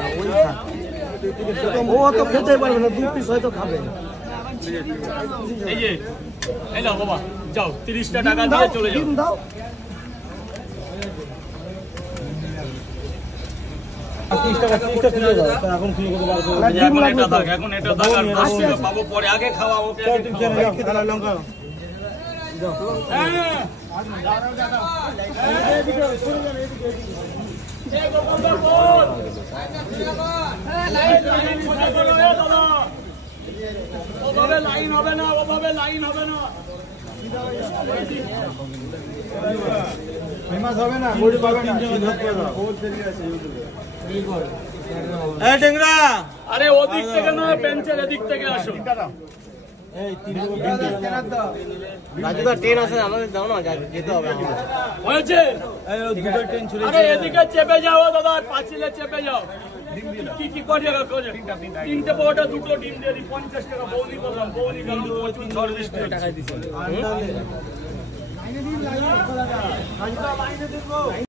না, ওই খাক। ও তো খেতে পারবে না, 2 পিস হয়তো খাবে। এই যে এই নাও বাবা, যাও 30টা টাকা দিয়ে চলে যাও। দাও। এখন খুলে দিতে পারবো। এখন এটা থাক আর 10 টাকা পাবো পরে, আগে খাওয়া ওকে। লঙ্কা ওভাবে লাইন হবে না, ওভাবে লাইন হবে না। ফেমাস হবে না, মুড়ি পাবে না। এই টেংরা, আরে ওদিক থেকে না, বেঞ্চের এদিক থেকে আসো। এই 3 রাজু দা ট্রেন আছে আমাদের, দাও না, যেতে হবে আমাদের। হয়েছে? এই দুটো ট্রেন চলে আরে এদিকে চেপে যাও দাদা, পাঁচিলে চেপে যাও। কি করে খোঁজে? 3টে বড়টা 2টো ডিম দিয়ে দিই, 50 টাকা বৌনি করলাম। বৌনি গেল 25 টাকা দিচ্ছি।